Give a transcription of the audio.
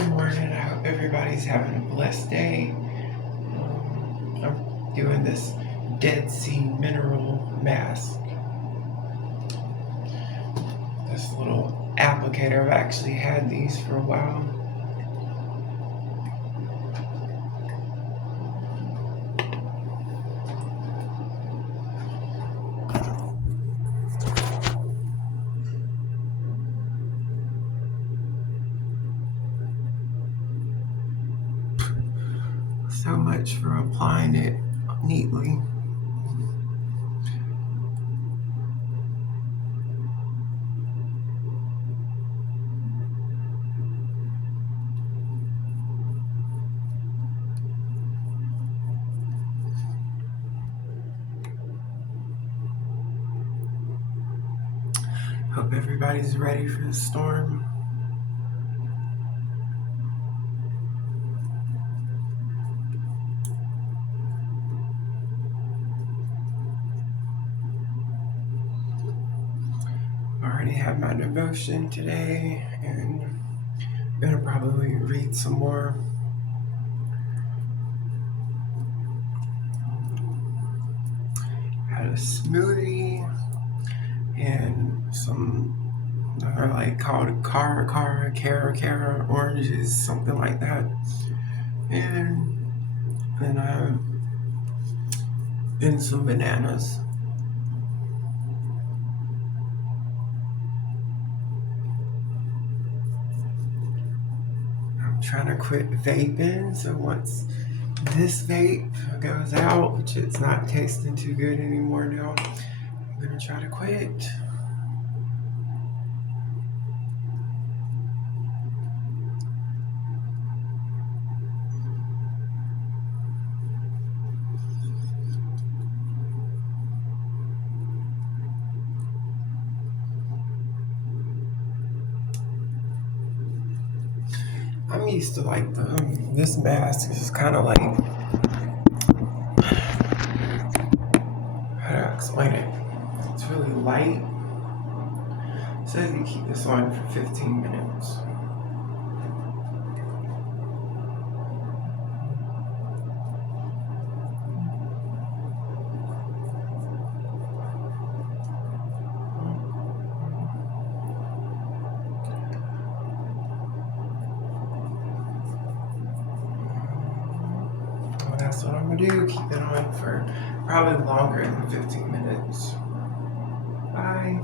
Good morning. I hope everybody's having a blessed day. I'm doing this Dead Sea mineral mask. This little applicator. I've actually had these for a while. So much for applying it neatly. Hope everybody's ready for the storm. I already had my devotion today, and I'm gonna probably read some more. Had a smoothie and some are like called cara oranges, something like that. And then some bananas. I'm trying to quit vaping, so once this vape goes out, which it's not tasting too good anymore now, I'm gonna try to quit. I'm used to like this mask is kind of like, how do I explain it? It's really light. It says you keep this on for 15 minutes. Well, that's what I'm gonna do. Keep it on for probably longer than 15 minutes. Bye.